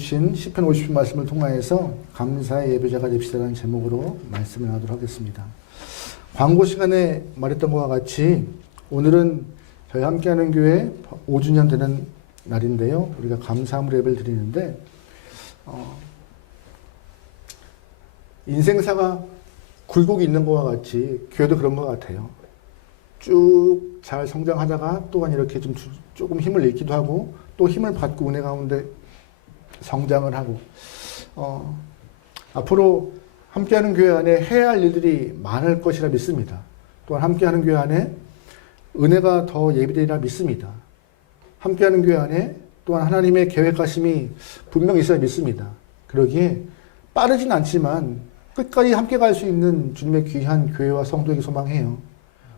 주신 시편 50편 말씀을 통하여서 감사의 예배자가 됩시다라는 제목으로 말씀을 나누도록 하겠습니다. 광고 시간에 말했던 것과 같이 오늘은 저희 함께하는 교회 5주년 되는 날인데요. 우리가 감사함으로 예배를 드리는데 인생사가 굴곡이 있는 것과 같이 교회도 그런 것 같아요. 쭉 잘 성장하다가 또한 이렇게 조금 힘을 잃기도 하고 또 힘을 받고 은혜 가운데 성장을 하고 앞으로 함께하는 교회 안에 해야 할 일들이 많을 것이라 믿습니다. 또한 함께하는 교회 안에 은혜가 더 예비되리라 믿습니다. 함께하는 교회 안에 또한 하나님의 계획하심이 분명히 있어야 믿습니다. 그러기에 빠르진 않지만 끝까지 함께 갈 수 있는 주님의 귀한 교회와 성도에게 소망해요.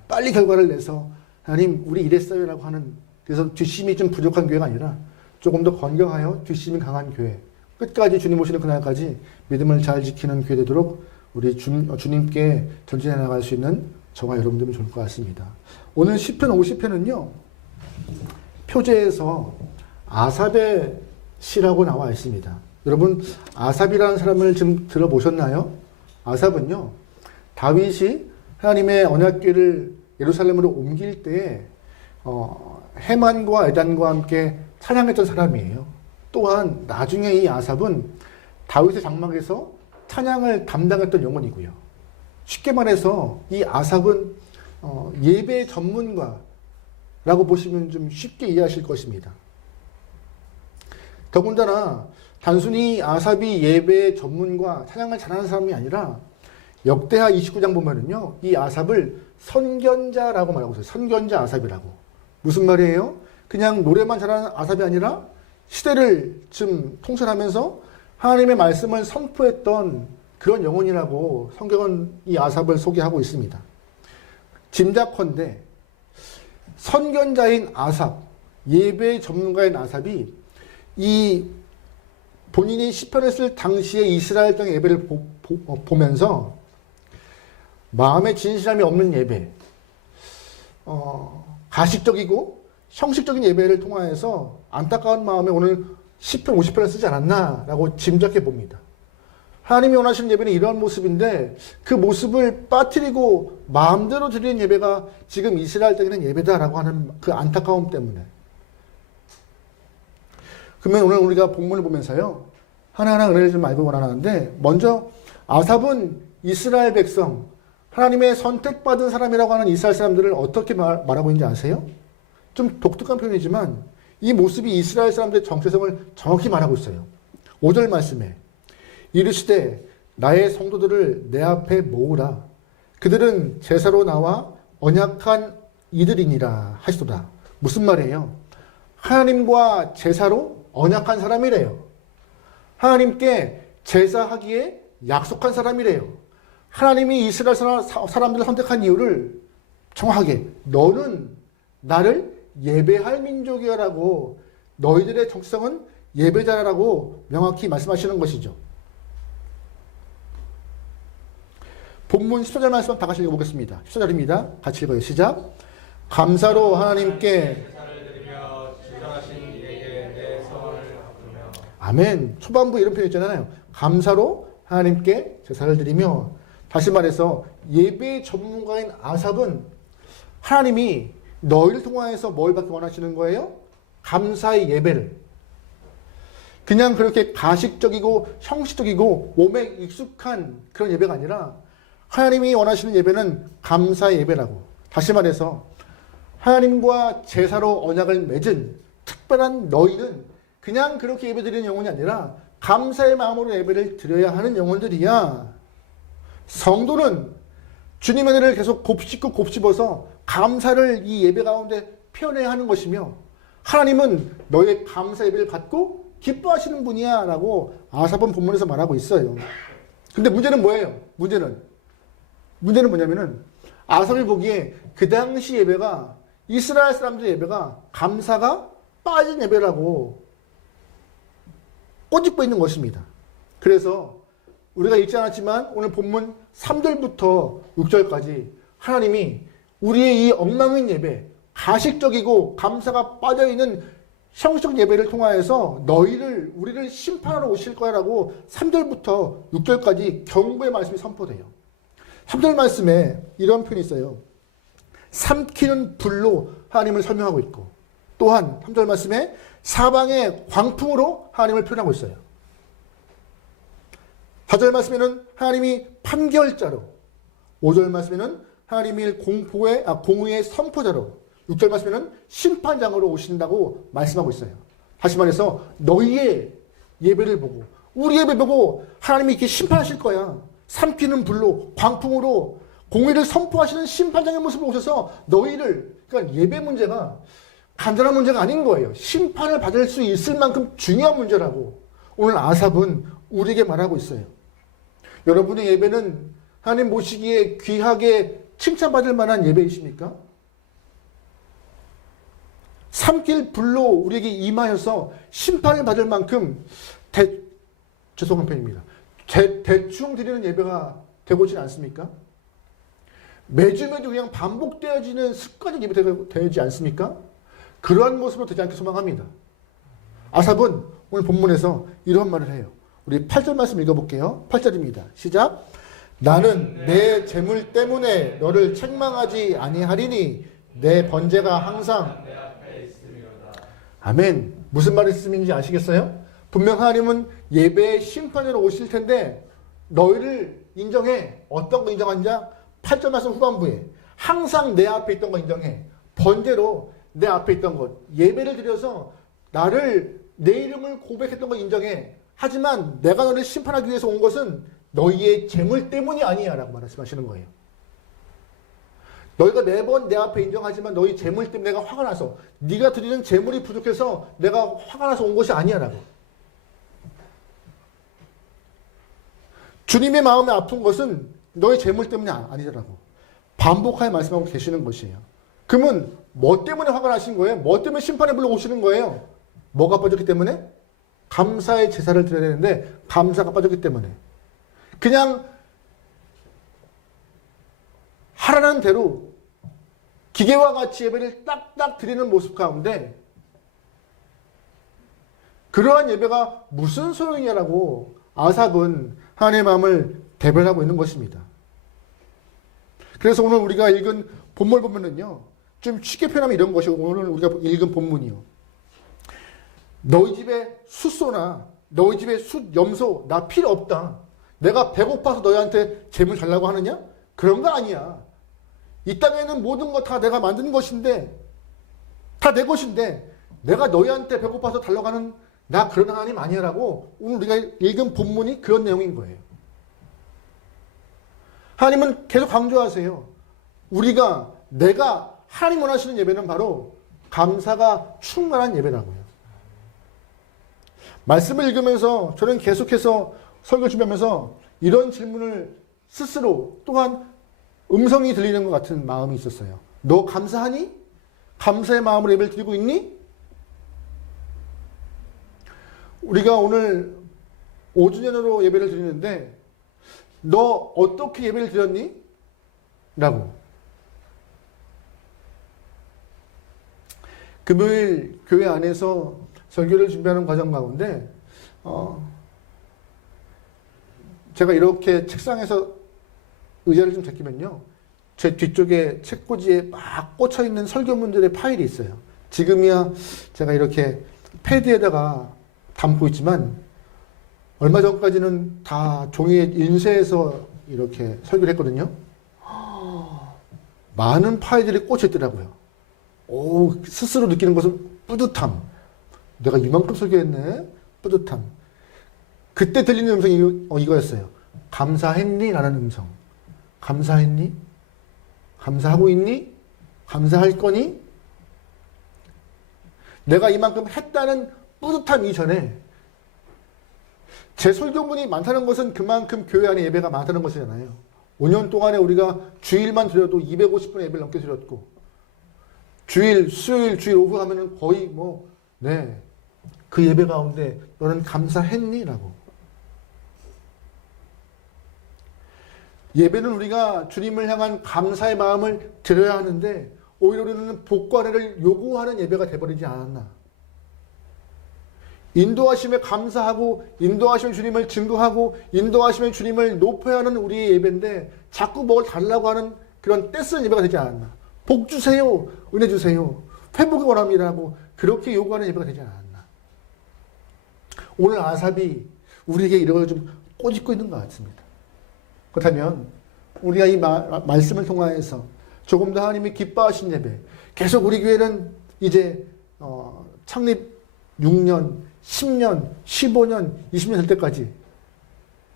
빨리 결과를 내서 하나님 우리 이랬어요 라고 하는, 그래서 뒷심이 좀 부족한 교회가 아니라 조금 더 건강하여 뒷심이 강한 교회, 끝까지 주님 오시는 그날까지 믿음을 잘 지키는 교회 되도록 우리 주님께 전진해 나갈 수 있는 저와 여러분들은 좋을 것 같습니다. 오늘 시편 50편은요 표제에서 아삽의 시라고 나와 있습니다. 여러분 아삽이라는 사람을 좀 들어보셨나요? 아삽은요 다윗이 하나님의 언약궤를 예루살렘으로 옮길 때에 헤만과 에단과 함께 찬양했던 사람이에요. 또한 나중에 이 아삽은 다윗의 장막에서 찬양을 담당했던 영혼이고요. 쉽게 말해서 이 아삽은 예배 전문가라고 보시면 좀 쉽게 이해하실 것입니다. 더군다나 단순히 아삽이 예배 전문가, 찬양을 잘하는 사람이 아니라 역대하 29장 보면은요, 이 아삽을 선견자라고 말하고 있어요. 선견자 아삽이라고. 무슨 말이에요? 그냥 노래만 잘하는 아삽이 아니라 시대를 좀 통솔하면서 하나님의 말씀을 선포했던 그런 영혼이라고 성경은 이 아삽을 소개하고 있습니다. 짐작컨대 선견자인 아삽, 예배 전문가인 아삽이 이 본인이 시편을 쓸 당시에 이스라엘 땅의 예배를 보면서 마음에 진실함이 없는 예배, 가식적이고 형식적인 예배를 통하여서 안타까운 마음에 오늘 시편 50편을 쓰지 않았나라고 짐작해 봅니다. 하나님이 원하시는 예배는 이러한 모습인데 그 모습을 빠뜨리고 마음대로 드리는 예배가 지금 이스라엘 땅에는 예배다라고 하는 그 안타까움 때문에. 그러면 오늘 우리가 본문을 보면서요 하나하나 은혜를 좀 알고 원하는데, 먼저 아삽은 이스라엘 백성, 하나님의 선택받은 사람이라고 하는 이스라엘 사람들을 어떻게 말하고 있는지 아세요? 좀 독특한 표현이지만 이 모습이 이스라엘 사람들의 정체성을 정확히 말하고 있어요. 5절 말씀에 이르시되 나의 성도들을 내 앞에 모으라. 그들은 제사로 나와 언약한 이들이니라 하시도다. 무슨 말이에요? 하나님과 제사로 언약한 사람이래요. 하나님께 제사하기에 약속한 사람이래요. 하나님이 이스라엘 사람들을 선택한 이유를 정확하게 너는 나를 예배할 민족이야 라고, 너희들의 정체성은 예배자라고 명확히 말씀하시는 것이죠. 본문 14절 말씀 다 같이 읽어보겠습니다. 14절입니다. 같이 읽어요. 시작. 감사로 하나님께 아멘. 초반부 이런 표현 있잖아요. 감사로 하나님께 제사를 드리며. 다시 말해서 예배 전문가인 아삽은 하나님이 너희를 통하여서 뭘 받기 원하시는 거예요? 감사의 예배를. 그냥 그렇게 가식적이고 형식적이고 몸에 익숙한 그런 예배가 아니라 하나님이 원하시는 예배는 감사의 예배라고. 다시 말해서 하나님과 제사로 언약을 맺은 특별한 너희는 그냥 그렇게 예배드리는 영혼이 아니라 감사의 마음으로 예배를 드려야 하는 영혼들이야. 성도는 주님의 은혜를 계속 곱씹어서 감사를 이 예배 가운데 표현해야 하는 것이며, 하나님은 너의 감사 예배를 받고 기뻐하시는 분이야 라고 아삽은 본문에서 말하고 있어요. 근데 문제는 뭐예요? 문제는 뭐냐면은 아삽이 보기에 그 당시 예배가, 이스라엘 사람들의 예배가 감사가 빠진 예배라고 꼬집고 있는 것입니다. 그래서 우리가 읽지 않았지만 오늘 본문 3절부터 6절까지 하나님이 우리의 이 엉망인 예배, 가식적이고 감사가 빠져있는 형식 예배를 통하여서 우리를 심판하러 오실 거야라고 3절부터 6절까지 경고의 말씀이 선포돼요. 3절 말씀에 이런 표현이 있어요. 삼키는 불로 하나님을 설명하고 있고, 또한 3절 말씀에 사방의 광풍으로 하나님을 표현하고 있어요. 4절 말씀에는 하나님이 판결자로, 5절 말씀에는 하나님이 공의의 선포자로, 6절 말씀에는 심판장으로 오신다고 말씀하고 있어요. 다시 말해서 너희의 예배를 보고, 우리 예배 보고 하나님이 이렇게 심판하실 거야. 삼키는 불로, 광풍으로 공의를 선포하시는 심판장의 모습을 오셔서 너희를, 그러니까 예배 문제가 간단한 문제가 아닌 거예요. 심판을 받을 수 있을 만큼 중요한 문제라고 오늘 아삽은 우리에게 말하고 있어요. 여러분의 예배는 하나님 모시기에 귀하게 칭찬받을 만한 예배이십니까? 삼킬 불로 우리에게 임하여서 심판을 받을 만큼 죄송한 편입니다. 대충 드리는 예배가 되고진 않습니까? 매주 그냥 반복되어지는 습관적 예배 되지 않습니까? 그러한 모습으로 되지 않게 소망합니다. 아삽은 오늘 본문에서 이런 말을 해요. 우리 8절 말씀 읽어볼게요. 8절입니다. 시작. 나는 내 재물 때문에 너를 책망하지 아니하리니 내 번제가 항상 아멘. 무슨 말씀인지 아시겠어요? 분명 하나님은 예배의 심판으로 오실 텐데 너희를 인정해. 어떤 거 인정하냐? 8절 말씀 후반부에 항상 내 앞에 있던 거 인정해. 번제로 내 앞에 있던 것, 예배를 드려서 내 이름을 고백했던 거 인정해. 하지만 내가 너를 심판하기 위해서 온 것은 너희의 재물 때문이 아니야 라고 말씀하시는 거예요. 너희가 매번 내 앞에 인정하지만 너희 재물 때문에 내가 화가 나서, 네가 드리는 재물이 부족해서 내가 화가 나서 온 것이 아니야 라고. 주님의 마음에 아픈 것은 너희 재물 때문이 아니더라고. 반복하여 말씀하고 계시는 것이에요. 그러면 뭐 때문에 화가 나신 거예요? 뭐 때문에 심판에 불러오시는 거예요? 뭐가 빠졌기 때문에? 감사의 제사를 드려야 되는데 감사가 빠졌기 때문에. 그냥 하라는 대로 기계와 같이 예배를 딱딱 드리는 모습 가운데 그러한 예배가 무슨 소용이냐라고 아삽은 하나님의 마음을 대변하고 있는 것입니다. 그래서 오늘 우리가 읽은 본문을 보면은요, 좀 쉽게 표현하면 이런 것이고, 오늘 우리가 읽은 본문이요. 너희 집에 숫소나 너희 집에 숫 염소 나 필요 없다. 내가 배고파서 너희한테 재물 달라고 하느냐? 그런 거 아니야. 이 땅에는 모든 거 다 내가 만든 것인데, 다 내 것인데 내가 너희한테 배고파서 달라고 하는 나 그런 하나님 아니라고 오늘 우리가 읽은 본문이 그런 내용인 거예요. 하나님은 계속 강조하세요. 내가 하나님 원하시는 예배는 바로 감사가 충만한 예배라고요. 말씀을 읽으면서 저는 계속해서 설교 준비하면서 이런 질문을 스스로 또한 음성이 들리는 것 같은 마음이 있었어요. 너 감사하니? 감사의 마음으로 예배를 드리고 있니? 우리가 오늘 5주년으로 예배를 드리는데 너 어떻게 예배를 드렸니? 라고. 금요일 교회 안에서 설교를 준비하는 과정 가운데 제가 이렇게 책상에서 의자를 좀 제끼면요, 제 뒤쪽에 책꽂이에 막 꽂혀있는 설교문들의 파일이 있어요. 지금이야 제가 이렇게 패드에다가 담고 있지만 얼마 전까지는 다 종이에 인쇄해서 이렇게 설교를 했거든요. 많은 파일들이 꽂혀있더라고요. 스스로 느끼는 것은 뿌듯함. 내가 이만큼 설교했네. 뿌듯함. 그때 들리는 음성이 이거였어요. 감사했니? 라는 음성. 감사했니? 감사하고 있니? 감사할 거니? 내가 이만큼 했다는 뿌듯함 이전에 제 설교문이 많다는 것은 그만큼 교회 안에 예배가 많다는 것이잖아요. 5년 동안에 우리가 주일만 드려도 250분의 예배를 넘게 드렸고, 주일, 수요일, 주일 오후 하면은 거의 그 예배 가운데 너는 감사했니? 라고. 예배는 우리가 주님을 향한 감사의 마음을 드려야 하는데 오히려 우리는 복과 은혜를 요구하는 예배가 돼버리지 않았나. 인도하심에 감사하고 인도하시면 주님을 증거하고 인도하시면 주님을 높여야 하는 우리의 예배인데 자꾸 뭘 달라고 하는 그런 떼쓰는 예배가 되지 않았나. 복 주세요. 은혜 주세요. 회복을 원합니다라고 그렇게 요구하는 예배가 되지 않았나. 오늘 아삽이 우리에게 이런 걸 좀 꼬집고 있는 것 같습니다. 그렇다면 우리가 이 말씀을 통하여서 조금 더 하나님이 기뻐하신 예배, 계속 우리 교회는 이제 창립 6년, 10년, 15년, 20년 될 때까지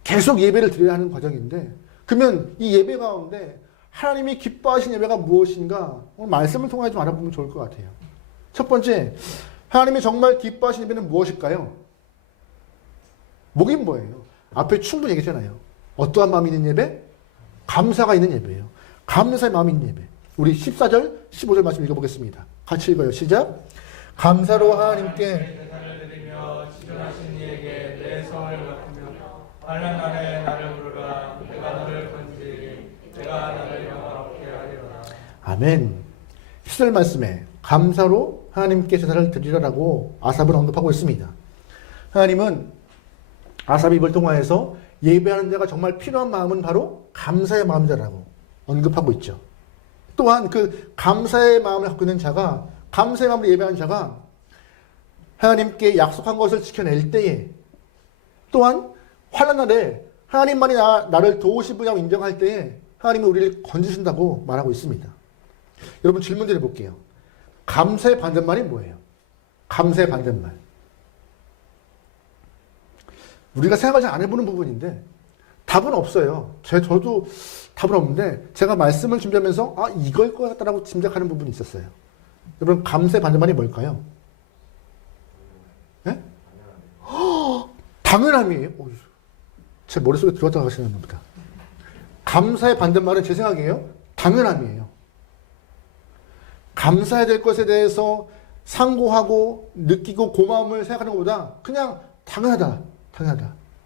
계속 예배를 드려야 하는 과정인데, 그러면 이 예배 가운데 하나님이 기뻐하신 예배가 무엇인가 오늘 말씀을 통해 좀 알아보면 좋을 것 같아요. 첫 번째, 하나님이 정말 기뻐하신 예배는 무엇일까요? 뭐긴 뭐예요? 앞에 충분히 얘기했잖아요. 어떠한 마음이 있는 예배? 감사가 있는 예배예요. 감사의 마음이 있는 예배. 우리 14절, 15절 말씀 읽어보겠습니다. 같이 읽어요. 시작. 감사로 하나님께 지존하신 이에게 내 성을 맡으며 환난 날에 나를 부르라. 내가 너를 건지리. 내가 나를 영화롭게 하리로다. 아멘. 14절 말씀에 감사로 하나님께 제사를 드리라라고 아삽을 언급하고 있습니다. 하나님은 아삽의 입을 통하여서 예배하는 자가 정말 필요한 마음은 바로 감사의 마음이라고 언급하고 있죠. 또한 그 감사의 마음을 갖고 있는 자가, 감사의 마음으로 예배하는 자가 하나님께 약속한 것을 지켜낼 때에, 또한 환난 날에 하나님만이 나를 도우실 분이라고 인정할 때에 하나님이 우리를 건지신다고 말하고 있습니다. 여러분 질문 드려볼게요. 감사의 반대말이 뭐예요? 감사의 반대말. 우리가 생각을 잘 안 해보는 부분인데 답은 없어요. 저도 답은 없는데 제가 말씀을 준비하면서 이걸 것 같다라고 짐작하는 부분이 있었어요. 여러분 감사의 반대말이 뭘까요? 네? 당연함이에요. 제 머릿속에 들어갔다 가시나 보다. 감사의 반대말은 제 생각이에요. 당연함이에요. 감사해야 될 것에 대해서 상고하고 느끼고 고마움을 생각하는 것보다 그냥 당연하다.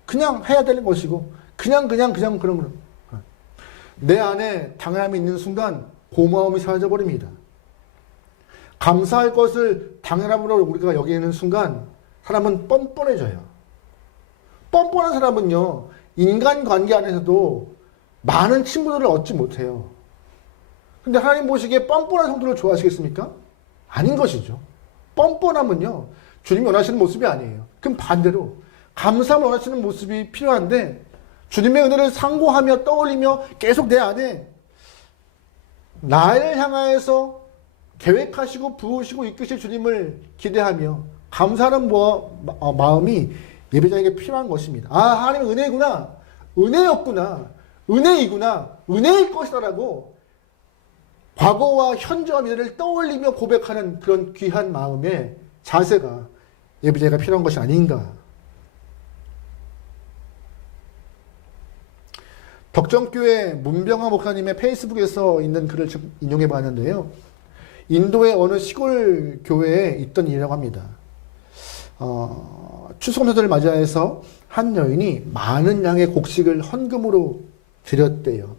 그냥 해야 되는 것이고 그냥 그런 거. 내 안에 당연함이 있는 순간 고마움이 사라져 버립니다. 감사할 것을 당연함으로 우리가 여기는 순간 사람은 뻔뻔해져요. 뻔뻔한 사람은요, 인간관계 안에서도 많은 친구들을 얻지 못해요. 근데 하나님 보시기에 뻔뻔한 성도를 좋아하시겠습니까? 아닌 것이죠. 뻔뻔함은요, 주님이 원하시는 모습이 아니에요. 그럼 반대로 감사함을 원하시는 모습이 필요한데 주님의 은혜를 상고하며 떠올리며 계속 내 안에 나를 향하여서 계획하시고 부으시고 이끄실 주님을 기대하며 감사하는 마음이 예배자에게 필요한 것입니다. 하나님은 은혜구나, 은혜였구나, 은혜이구나, 은혜일 것이다라고 과거와 현재와 미래를 떠올리며 고백하는 그런 귀한 마음의 자세가 예배자가 필요한 것이 아닌가. 덕정교회 문병화 목사님의 페이스북에서 있는 글을 인용해 봤는데요. 인도의 어느 시골 교회에 있던 일이라고 합니다. 추수감사절을 맞이해서 한 여인이 많은 양의 곡식을 헌금으로 드렸대요.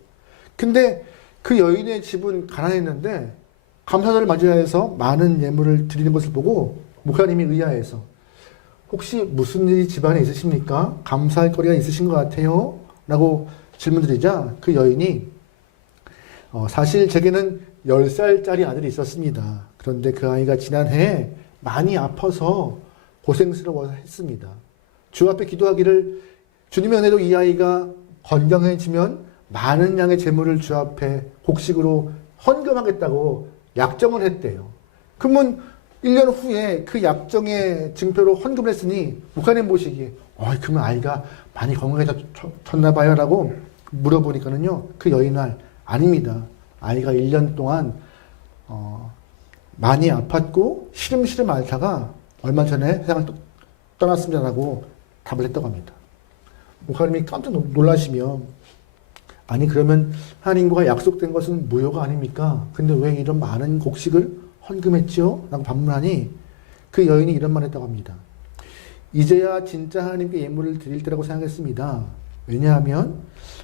근데 그 여인의 집은 가난했는데 감사절을 맞이해서 많은 예물을 드리는 것을 보고 목사님이 의아해서 혹시 무슨 일이 집안에 있으십니까? 감사할 거리가 있으신 것 같아요? 라고 질문드리자 그 여인이 사실 제게는 10살짜리 아들이 있었습니다. 그런데 그 아이가 지난해에 많이 아파서 고생스러워서 했습니다. 주 앞에 기도하기를 주님의 은혜로 이 아이가 건강해지면 많은 양의 재물을 주 앞에 곡식으로 헌금하겠다고 약정을 했대요. 그러면 1년 후에 그 약정의 증표로 헌금을 했으니 목사님 보시기에 그러면 아이가 많이 건강해졌나 봐요 라고 물어보니까는요, 그 여인은 아닙니다. 아이가 1년 동안 많이 아팠고 시름시름 앓다가 얼마 전에 세상을 떠났습니다라고 답을 했다고 합니다. 목사님이 깜짝 놀라시며 아니 그러면 하나님과 약속된 것은 무효가 아닙니까? 근데 왜 이런 많은 곡식을 헌금했죠? 라고 반문하니 그 여인이 이런 말 했다고 합니다. 이제야 진짜 하나님께 예물을 드릴 때라고 생각했습니다. 왜냐하면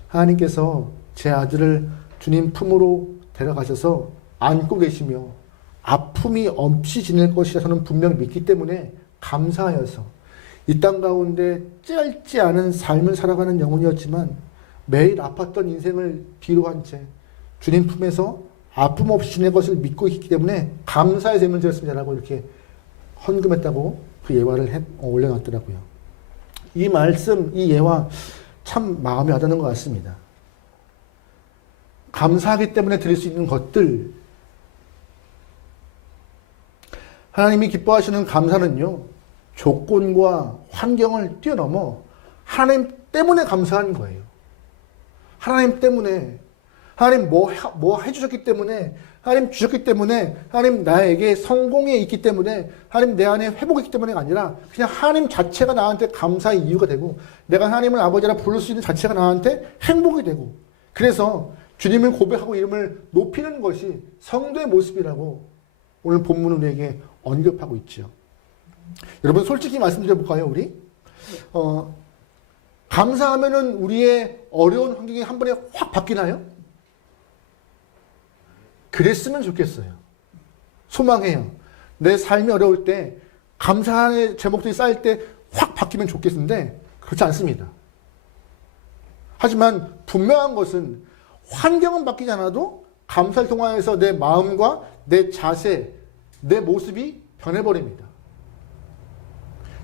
하나님께서 제 아들을 주님 품으로 데려가셔서 안고 계시며 아픔이 없이 지낼 것이라 저는 분명히 믿기 때문에 감사하여서 이 땅 가운데 짧지 않은 삶을 살아가는 영혼이었지만 매일 아팠던 인생을 뒤로한 채 주님 품에서 아픔 없이 지낸 것을 믿고 있기 때문에 감사의 셈을 지었습니다라고 이렇게 헌금했다고 그 예화를 올려놨더라고요. 이 말씀, 이 예화 참 마음에 와닿는 것 같습니다. 감사하기 때문에 드릴 수 있는 것들, 하나님이 기뻐하시는 감사는요, 조건과 환경을 뛰어넘어 하나님 때문에 감사하는 거예요. 하나님 때문에, 하나님 뭐 해주셨기 때문에, 하나님 주셨기 때문에, 하나님 나에게 성공이 있기 때문에, 하나님 내 안에 회복이 있기 때문에가 아니라 그냥 하나님 자체가 나한테 감사의 이유가 되고 내가 하나님을 아버지라 부를 수 있는 자체가 나한테 행복이 되고, 그래서 주님을 고백하고 이름을 높이는 것이 성도의 모습이라고 오늘 본문은 우리에게 언급하고 있죠. 여러분 솔직히 말씀드려볼까요? 우리 감사하면은 우리의 어려운 환경이 한 번에 확 바뀌나요? 그랬으면 좋겠어요. 소망해요. 내 삶이 어려울 때 감사의 제목들이 쌓일 때 확 바뀌면 좋겠는데 그렇지 않습니다. 하지만 분명한 것은 환경은 바뀌지 않아도 감사를 통하여서 내 마음과 내 자세, 내 모습이 변해버립니다.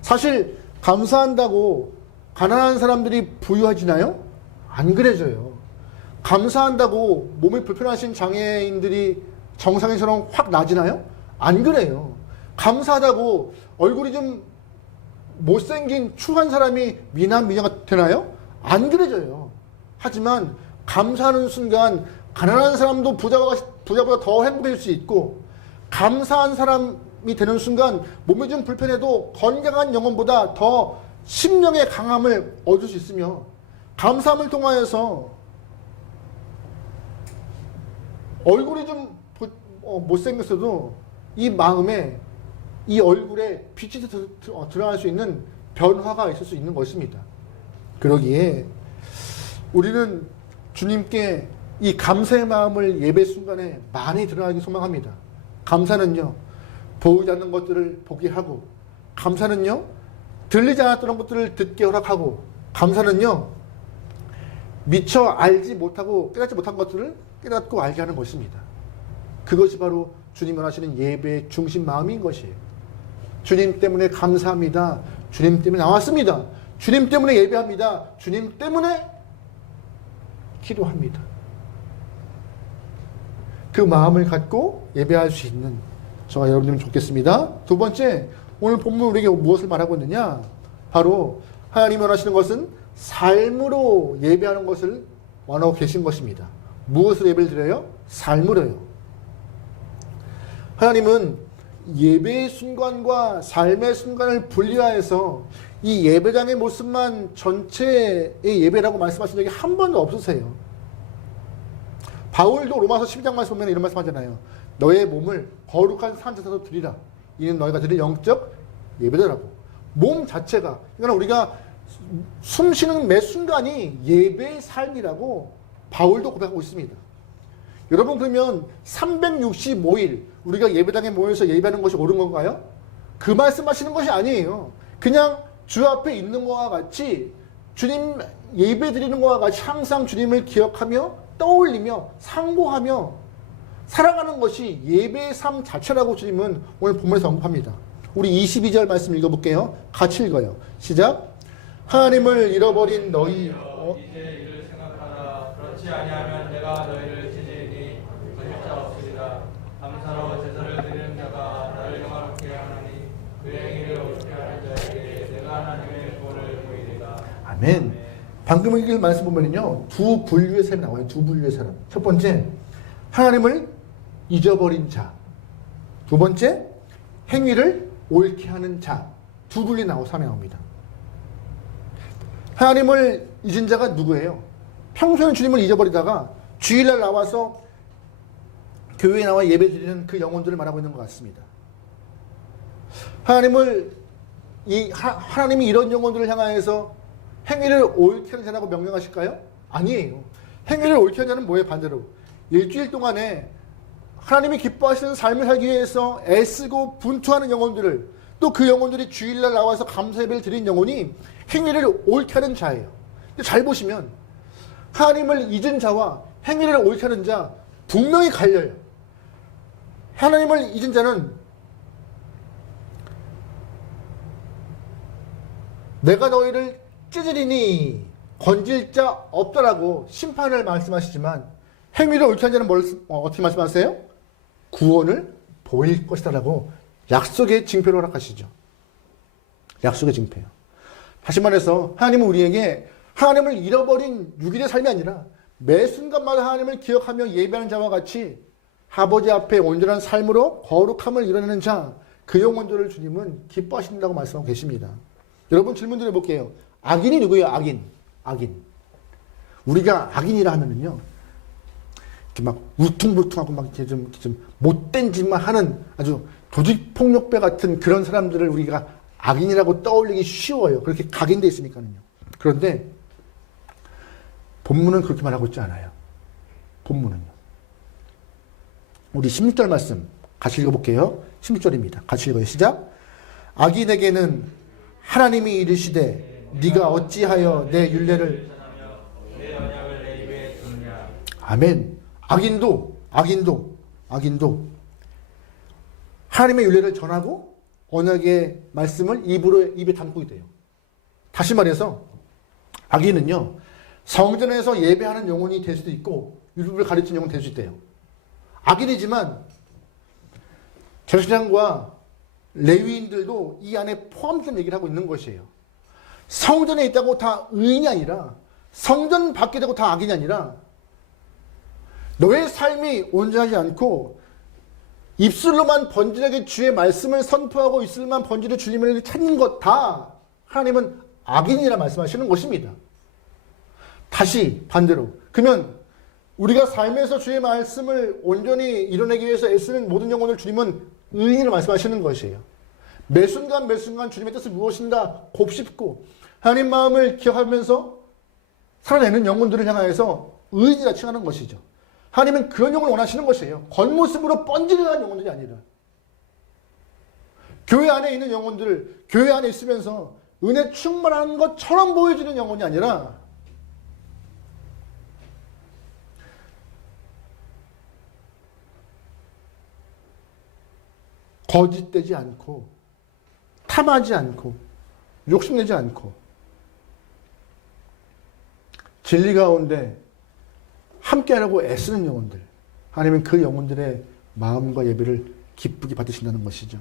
사실 감사한다고 가난한 사람들이 부유해지나요? 안 그래져요. 감사한다고 몸이 불편하신 장애인들이 정상인처럼 확 나아지나요? 안 그래요. 감사하다고 얼굴이 좀 못생긴 추한 사람이 미남 미녀가 되나요? 안 그래져요. 하지만 감사하는 순간 가난한 사람도 부자보다 더 행복해질 수 있고, 감사한 사람이 되는 순간 몸이 좀 불편해도 건강한 영혼보다 더 심령의 강함을 얻을 수 있으며, 감사함을 통하여서 얼굴이 좀 못생겼어도 이 마음에, 이 얼굴에 빛이 드러날 수 있는 변화가 있을 수 있는 것입니다. 그러기에 우리는 주님께 이 감사의 마음을 예배 순간에 많이 드러나기 소망합니다. 감사는요, 보이지 않는 것들을 보게 하고, 감사는요, 들리지 않았던 것들을 듣게 허락하고, 감사는요, 미처 알지 못하고 깨닫지 못한 것들을 깨닫고 알게 하는 것입니다. 그것이 바로 주님 원하시는 예배의 중심 마음인 것이에요. 주님 때문에 감사합니다. 주님 때문에 나왔습니다. 주님 때문에 예배합니다. 주님 때문에 기도합니다. 그 마음을 갖고 예배할 수 있는 저와 여러분들은 좋겠습니다. 두 번째, 오늘 본문 우리에게 무엇을 말하고 있느냐? 바로 하나님이 원하시는 것은 삶으로 예배하는 것을 원하고 계신 것입니다. 무엇으로 예배를 드려요? 삶으로요. 하나님은 예배의 순간과 삶의 순간을 분리하여서 이 예배장의 모습만 전체의 예배라고 말씀하신 적이 한 번도 없으세요. 바울도 로마서 12장 말씀 보면 이런 말씀 하잖아요. 너의 몸을 거룩한 산제사로 드리라. 이는 너희가 드릴 영적 예배더라고. 몸 자체가, 그러니까 우리가 숨 쉬는 매 순간이 예배의 삶이라고 바울도 고백하고 있습니다. 여러분, 그러면 365일 우리가 예배당에 모여서 예배하는 것이 옳은 건가요? 그 말씀하시는 것이 아니에요. 그냥 주 앞에 있는 것과 같이, 주님 예배 드리는 것과 같이 항상 주님을 기억하며 떠올리며 상고하며 살아가는 것이 예배의 삶 자체라고 주님은 오늘 본문에서 언급합니다. 우리 22절 말씀 읽어볼게요. 같이 읽어요. 시작. 하나님을 잃어버린 너희 이제 이를 생각하라. 그렇지 아니하면 내가 너희를 지지니 거짓 자 없으리라. 감사로 제사를 드리는 자가 나를 영화롭게 하나니 그의 행위를 옳게 하는 자에게 내가 하나님의 본을 보이리라. 아멘. 방금 읽은 말씀 보면요, 두 분류의 사람이 나와요. 두 분류의 사람. 첫 번째, 하나님을 잊어버린 자. 두 번째, 행위를 옳게 하는 자. 두 분류 사람이 나옵니다. 하나님을 잊은 자가 누구예요? 평소에는 주님을 잊어버리다가 주일날 나와서 교회에 나와 예배 드리는 그 영혼들을 말하고 있는 것 같습니다. 하나님이 이런 영혼들을 향하여서 행위를 옳게 하는 자라고 명령하실까요? 아니에요. 행위를 옳게 하는 자는 뭐예요? 반대로 일주일 동안에 하나님이 기뻐하시는 삶을 살기 위해서 애쓰고 분투하는 영혼들을, 또 그 영혼들이 주일날 나와서 감사 예배를 드린 영혼이 행위를 옳게 하는 자예요. 근데 잘 보시면 하나님을 잊은 자와 행위를 옳게 하는 자 분명히 갈려요. 하나님을 잊은 자는 내가 너희를 찢으리니 건질 자 없더라고 심판을 말씀하시지만 행위를 옳게 하는 자는 어떻게 말씀하세요? 구원을 보일 것이다라고 약속의 징표를 허락하시죠. 약속의 징표요. 다시 말해서 하나님은 우리에게 하나님을 잃어버린 육일의 삶이 아니라 매 순간마다 하나님을 기억하며 예배하는 자와 같이 아버지 앞에 온전한 삶으로 거룩함을 이뤄내는 자, 그 영혼들을 주님은 기뻐하신다고 말씀하고 계십니다. 여러분 질문 드려볼게요. 악인이 누구예요? 악인. 우리가 악인이라 하면은요, 이렇게 막 울퉁불퉁하고 막 이렇게 좀 못된 짓만 하는 아주 조직폭력배 같은 그런 사람들을 우리가 악인이라고 떠올리기 쉬워요. 그렇게 각인되어 있으니까요. 그런데 본문은 그렇게 말하고 있지 않아요. 본문은요. 우리 16절 말씀 같이 읽어볼게요. 16절입니다. 같이 읽어요. 시작. 악인에게는 하나님이 이르시되 네가 어찌하여 내 율례를 내 언약을 내 입에 두느냐. 아멘. 악인도 하나님의 율례를 전하고 언약의 말씀을 입에 담고 있대요. 다시 말해서 악인은요, 성전에서 예배하는 영혼이 될 수도 있고 율법을 가르치는 영혼이 될 수 있대요. 악인이지만 제사장과 레위인들도 이 안에 포함된 얘기를 하고 있는 것이에요. 성전에 있다고 다 의인이 아니라, 성전 밖에 되고 다 악인이 아니라, 너의 삶이 온전하지 않고 입술로만 번지르게 주의 말씀을 선포하고 입술로만 번지르게 주님을 찾는 것 다 하나님은 악인이라 말씀하시는 것입니다. 다시 반대로, 그러면 우리가 삶에서 주의 말씀을 온전히 이뤄내기 위해서 애쓰는 모든 영혼을 주님은 의인이라 말씀하시는 것이에요. 매 순간 주님의 뜻을 무엇인가 곱씹고 하나님 마음을 기억하면서 살아내는 영혼들을 향하여서 의인이라 칭하는 것이죠. 하나님은 그런 영혼을 원하시는 것이에요. 겉모습으로 번지르르한 영혼들이 아니라, 교회 안에 있는 영혼들, 교회 안에 있으면서 은혜 충만한 것처럼 보여지는 영혼이 아니라 거짓되지 않고 탐하지 않고 욕심내지 않고 진리 가운데 함께하려고 애쓰는 영혼들, 하나님은 그 영혼들의 마음과 예배를 기쁘게 받으신다는 것이죠.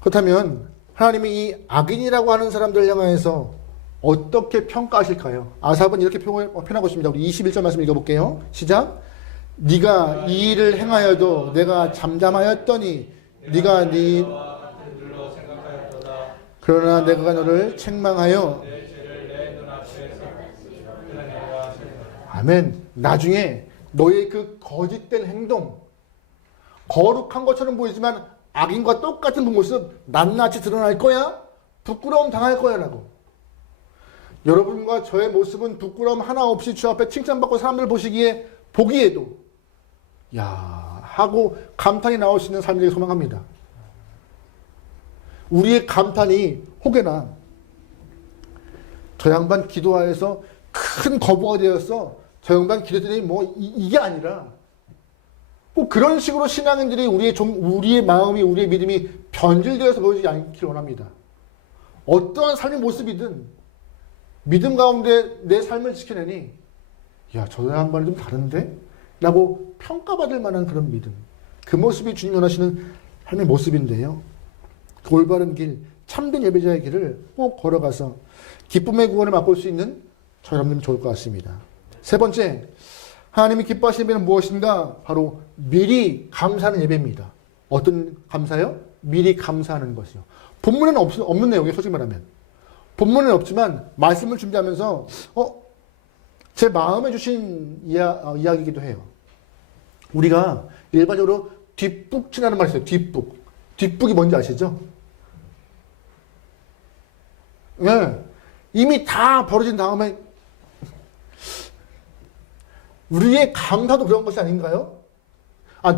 그렇다면 하나님이 이 악인이라고 하는 사람들을 향하여서 어떻게 평가하실까요? 아삽은 이렇게 표현하고 있습니다. 우리 21절 말씀 읽어볼게요. 시작. 네가 이 일을 행하여도 내가 잠잠하였더니 네가 네 그러나 내가 너를 책망하여 아멘. 나중에 너의 그 거짓된 행동, 거룩한 것처럼 보이지만 악인과 똑같은 모습 낱낱이 드러날 거야? 부끄러움 당할 거야 라고. 여러분과 저의 모습은 부끄러움 하나 없이 주 앞에 칭찬받고 사람들 보기에도 야 하고 감탄이 나올 수 있는 삶을 소망합니다. 우리의 감탄이 혹여나 저 양반 기도하여서 큰 거부가 되어서 저 양반 기도들이 이게 아니라 꼭 그런 식으로 신앙인들이 우리의 마음이, 우리의 믿음이 변질되어서 보이지 않기를 원합니다. 어떠한 삶의 모습이든 믿음 가운데 내 삶을 지켜내니 야, 저 양반이 좀 다른데? 라고 평가받을 만한 그런 믿음, 그 모습이 주님이 원하시는 삶의 모습인데요. 그 올바른 길, 참된 예배자의 길을 꼭 걸어가서 기쁨의 구원을 맛볼 수 있는 저 여러분들이 좋을 것 같습니다. 세 번째, 하나님이 기뻐하시는 예배는 무엇인가? 바로 미리 감사하는 예배입니다. 어떤 감사요? 미리 감사하는 것이요. 본문에는 없는 내용이에요. 솔직히 말하면. 본문은 없지만 말씀을 준비하면서 제 마음에 주신 이야기이기도 해요. 우리가 일반적으로 뒷북치라는 말이 있어요. 뒷북이 뭔지 아시죠? 네. 이미 다 벌어진 다음에 우리의 감사도 그런 것이 아닌가요?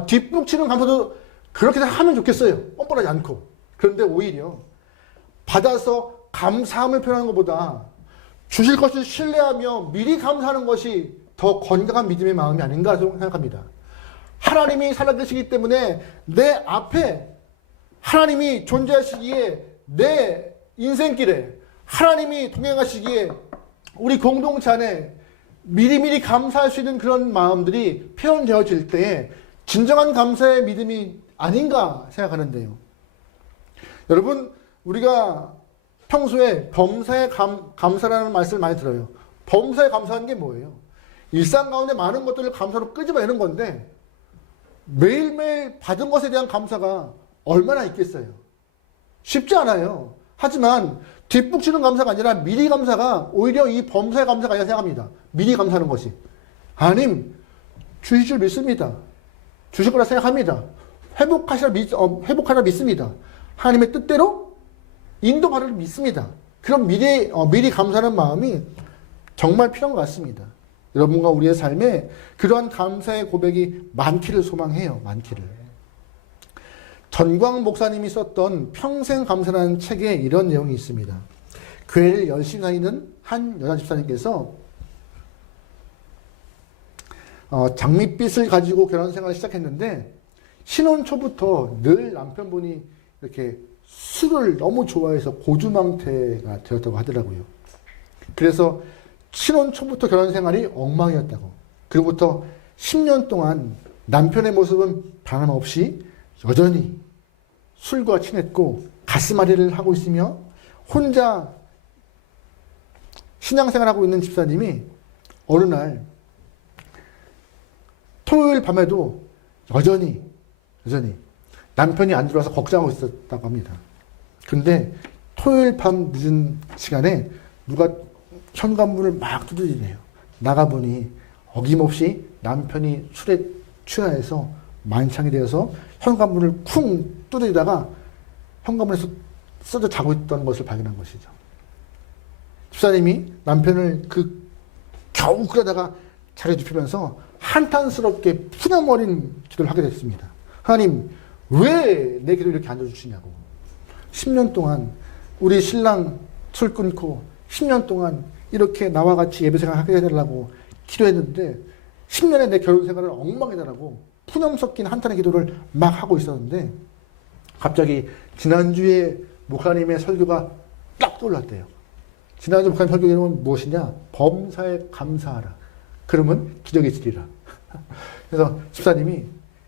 뒷북치는 감사도 그렇게 하면 좋겠어요. 뻔뻔하지 않고. 그런데 오히려 받아서 감사함을 표현하는 것보다 주실 것을 신뢰하며 미리 감사하는 것이 더 건강한 믿음의 마음이 아닌가 생각합니다. 하나님이 살아계시기 때문에 내 앞에 하나님이 존재하시기에 내 인생길에 하나님이 동행하시기에 우리 공동체 안에 미리미리 감사할 수 있는 그런 마음들이 표현되어질 때에 진정한 감사의 믿음이 아닌가 생각하는데요. 여러분, 우리가 평소에 범사에 감사라는 말씀을 많이 들어요. 범사에 감사하는 게 뭐예요? 일상 가운데 많은 것들을 감사로 끄집어내는 건데 매일매일 받은 것에 대한 감사가 얼마나 있겠어요? 쉽지 않아요. 하지만 뒷북치는 감사가 아니라 미리 감사가 오히려 이 범사의 감사가 아니라 생각합니다. 미리 감사하는 것이. 하나님, 주실 줄 믿습니다. 주실 거라 생각합니다. 회복하라 믿습니다. 하나님의 뜻대로 인도받을 믿습니다. 그런 미리 감사하는 마음이 정말 필요한 것 같습니다. 여러분과 우리의 삶에 그러한 감사의 고백이 많기를 소망해요. 많기를. 전광 목사님이 썼던 평생 감사라는 책에 이런 내용이 있습니다. 교회를 열심히 다니는 한 여자 집사님께서 장밋빛을 가지고 결혼 생활을 시작했는데 신혼 초부터 늘 남편분이 이렇게 술을 너무 좋아해서 고주망태가 되었다고 하더라고요. 그래서 신혼 초부터 결혼 생활이 엉망이었다고. 그로부터 10년 동안 남편의 모습은 변함없이 여전히 술과 친했고 가슴앓이를 하고 있으며 혼자 신앙생활하고 있는 집사님이 어느 날 토요일 밤에도 여전히 남편이 안 들어와서 걱정하고 있었다고 합니다. 근데 토요일 밤 늦은 시간에 누가 현관문을 막 두드리네요. 나가보니 어김없이 남편이 술에 취하해서 만창이 되어서 현관문을 쿵 두드리다가 현관문에서 쓰러져 자고 있던 것을 발견한 것이죠. 집사님이 남편을 겨우 그러다가 자리에 눕히면서 한탄스럽게 푸념어린 기도를 하게 됐습니다. 하나님, 왜 내 기도를 이렇게 안 들어주시냐고. 10년 동안 우리 신랑 술 끊고 10년 동안 이렇게 나와 같이 예배 생활 하게 해달라고 기도했는데 10년의 내 결혼 생활을 엉망이다라고 푸념 섞인 한탄의 기도를 막 하고 있었는데 갑자기 지난주에 목사님의 설교가 딱 떠올랐대요. 지난주 목사님 설교 이름은 무엇이냐? 범사에 감사하라. 그러면 기적이 있으리라. 그래서 집사님이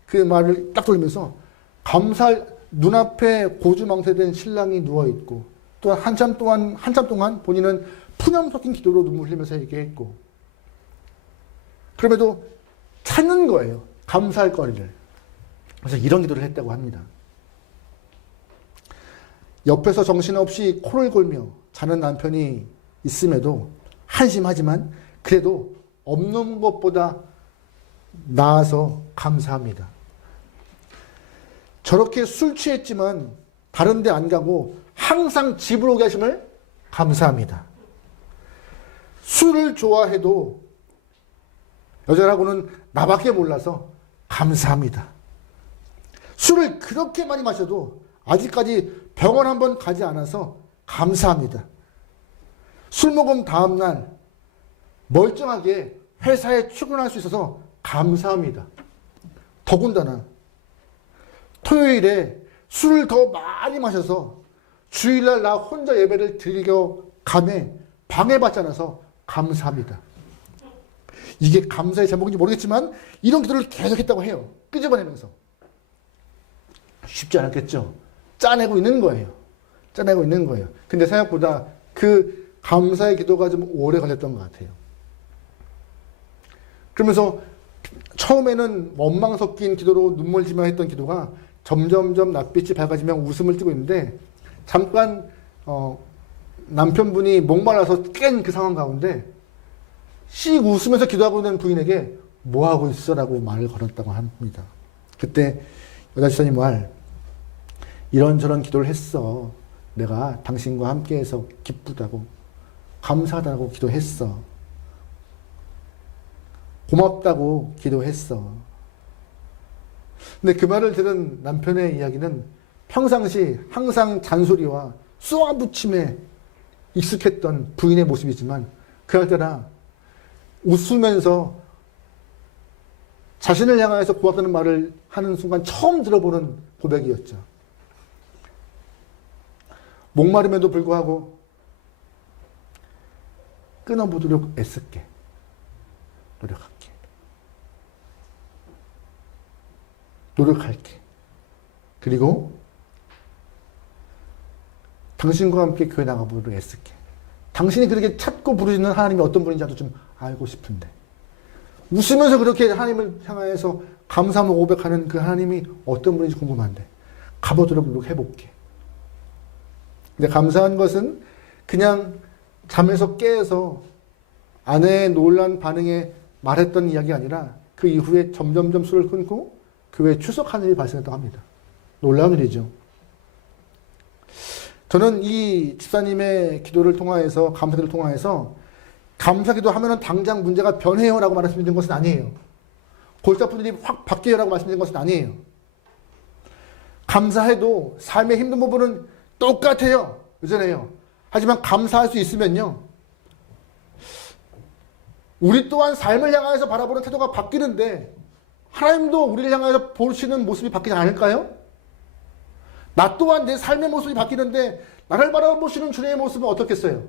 그 말을 딱 돌리면서 눈앞에 고주망태된 신랑이 누워있고 또 한참 동안 본인은 푸념 섞인 기도로 눈물 흘리면서 얘기했고 그럼에도 찾는 거예요. 감사할 거리를. 그래서 이런 기도를 했다고 합니다. 옆에서 정신없이 코를 골며 자는 남편이 있음에도 한심하지만 그래도 없는 것보다 나아서 감사합니다. 저렇게 술 취했지만 다른 데 안 가고 항상 집으로 오게 하심을 감사합니다. 술을 좋아해도 여자라고는 나밖에 몰라서 감사합니다. 술을 그렇게 많이 마셔도 아직까지 병원 한번 가지 않아서 감사합니다. 술 먹은 다음날 멀쩡하게 회사에 출근할 수 있어서 감사합니다. 더군다나 토요일에 술을 더 많이 마셔서 주일날 나 혼자 예배를 드리려 감에 방해받지 않아서 감사합니다. 이게 감사의 제목인지 모르겠지만 이런 기도를 계속했다고 해요. 끄집어내면서. 쉽지 않았겠죠. 짜내고 있는 거예요. 근데 생각보다 그 감사의 기도가 좀 오래 걸렸던 것 같아요. 그러면서 처음에는 원망 섞인 기도로 눈물지며 했던 기도가 점점점 낯빛이 밝아지며 웃음을 띠고 있는데 잠깐 남편분이 목말라서 깬 그 상황 가운데 씩 웃으면서 기도하고 있는 부인에게 뭐하고 있어? 라고 말을 걸었다고 합니다. 그때 여자 집사님 말 이런저런 기도를 했어. 내가 당신과 함께해서 기쁘다고 감사하다고 기도했어. 고맙다고 기도했어. 근데 그 말을 들은 남편의 이야기는 평상시 항상 잔소리와 쏘아붙임에 익숙했던 부인의 모습이지만 그날따라 웃으면서 자신을 향해서 고맙다는 말을 하는 순간 처음 들어보는 고백이었죠. 목마름에도 불구하고 끊어보도록 애쓸게. 노력할게. 그리고 당신과 함께 교회 나가보도록 애쓸게. 당신이 그렇게 찾고 부르시는 하나님이 어떤 분인지도 좀 알고 싶은데 웃으면서 그렇게 하나님을 향해서 감사하며 고백하는 그 하나님이 어떤 분인지 궁금한데 가보도록 노력해볼게. 근데 감사한 것은 그냥 잠에서 깨서 아내의 놀란 반응에 말했던 이야기가 아니라 그 이후에 점점점 술을 끊고 교회에 출석하는 일이 발생했다고 합니다. 놀라운 일이죠. 저는 이 집사님의 기도를 통하여서 감사기도를 통하여서 감사기도 하면은 당장 문제가 변해요라고 말씀드린 것은 아니에요. 골치 아픈 일이 확 바뀌어요라고 말씀드린 것은 아니에요. 감사해도 삶의 힘든 부분은 똑같아요. 여전해요. 하지만 감사할 수 있으면요. 우리 또한 삶을 향해서 바라보는 태도가 바뀌는데 하나님도 우리를 향해서 보시는 모습이 바뀌지 않을까요? 나 또한 내 삶의 모습이 바뀌는데 나를 바라보시는 주님의 모습은 어떻겠어요?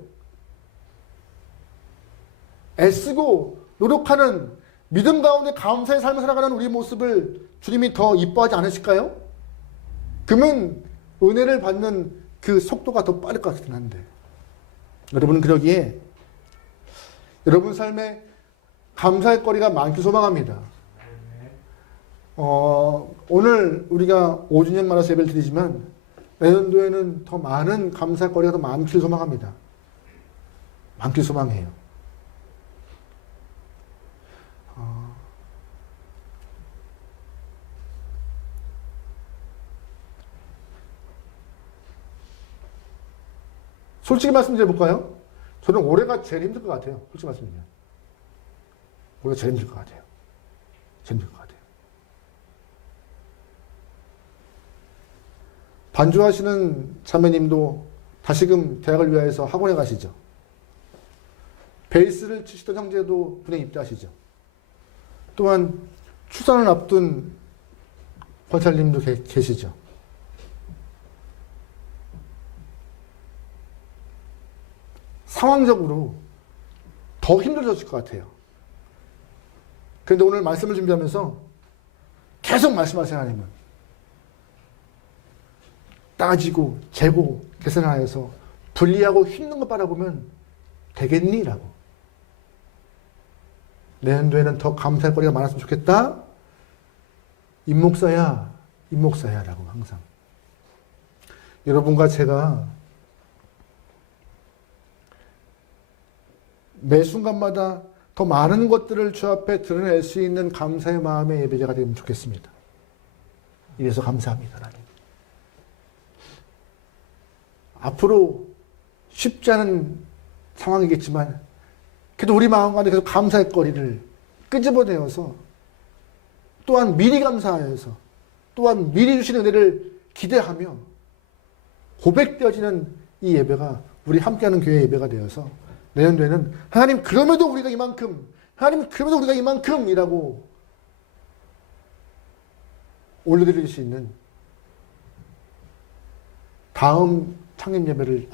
애쓰고 노력하는 믿음 가운데 감사의 삶을 살아가는 우리 모습을 주님이 더 이뻐하지 않으실까요? 그러면 은혜를 받는 그 속도가 더 빠를 것 같긴 한데 여러분은 그러기에 여러분 삶에 감사할 거리가 많길 소망합니다. 오늘 우리가 5주년 만나서 예배를 드리지만 내년도에는 더 많은 감사할 거리가 더 많길 소망합니다. 많길 소망해요. 솔직히 말씀드려볼까요? 저는 올해가 제일 힘들 것 같아요. 솔직히 말씀드리면. 올해가 제일 힘들 것 같아요. 제일 힘들 것 같아요. 반주하시는 자매님도 다시금 대학을 위하여서 학원에 가시죠. 베이스를 치시던 형제도 군에 입대하시죠. 또한 출산을 앞둔 권찰님도 계시죠. 상황적으로 더 힘들어졌을 것 같아요. 그런데 오늘 말씀을 준비하면서 계속 말씀하세요. 하나님은 따지고 재고 계산하여서 분리하고 힘든 것 바라보면 되겠니? 라고. 내년도에는 더 감사할 거리가 많았으면 좋겠다. 임목사야 라고 항상. 여러분과 제가 매 순간마다 더 많은 것들을 주 앞에 드러낼 수 있는 감사의 마음의 예배자가 되면 좋겠습니다. 이래서 감사합니다. 하나님. 앞으로 쉽지 않은 상황이겠지만 그래도 우리 마음 가운데 계속 감사의 거리를 끄집어내어서 또한 미리 감사하여서 또한 미리 주시는 은혜를 기대하며 고백되어지는 이 예배가 우리 함께하는 교회 예배가 되어서 내년도에는 하나님 그럼에도 우리가 이만큼 하나님 그럼에도 우리가 이만큼이라고 올려드릴 수 있는 다음 창립 예배를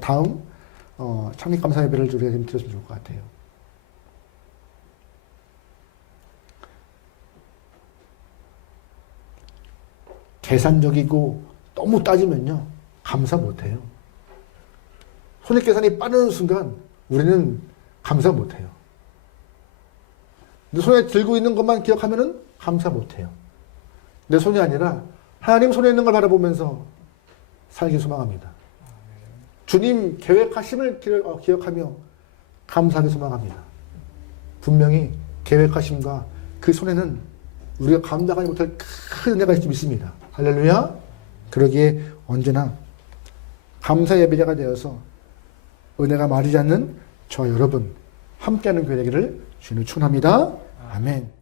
다음 창립 감사 예배를 우리가 좀 드렸으면 좋을 것 같아요. 계산적이고 너무 따지면요 감사 못해요. 손익계산이 빠르는 순간 우리는 감사 못해요. 내 손에 들고 있는 것만 기억하면은 감사 못해요. 내 손이 아니라 하나님 손에 있는 걸 바라보면서 살기 소망합니다. 주님 계획하심을 기억하며 감사하기 소망합니다. 분명히 계획하심과 그 손에는 우리가 감당하지 못할 큰 은혜가 있을 줄 믿습니다. 할렐루야. 그러기에 언제나 감사 예배자가 되어서 은혜가 마르지 않는 저와 여러분 함께하는 교회 되기를 주님을 축원합니다. 아멘.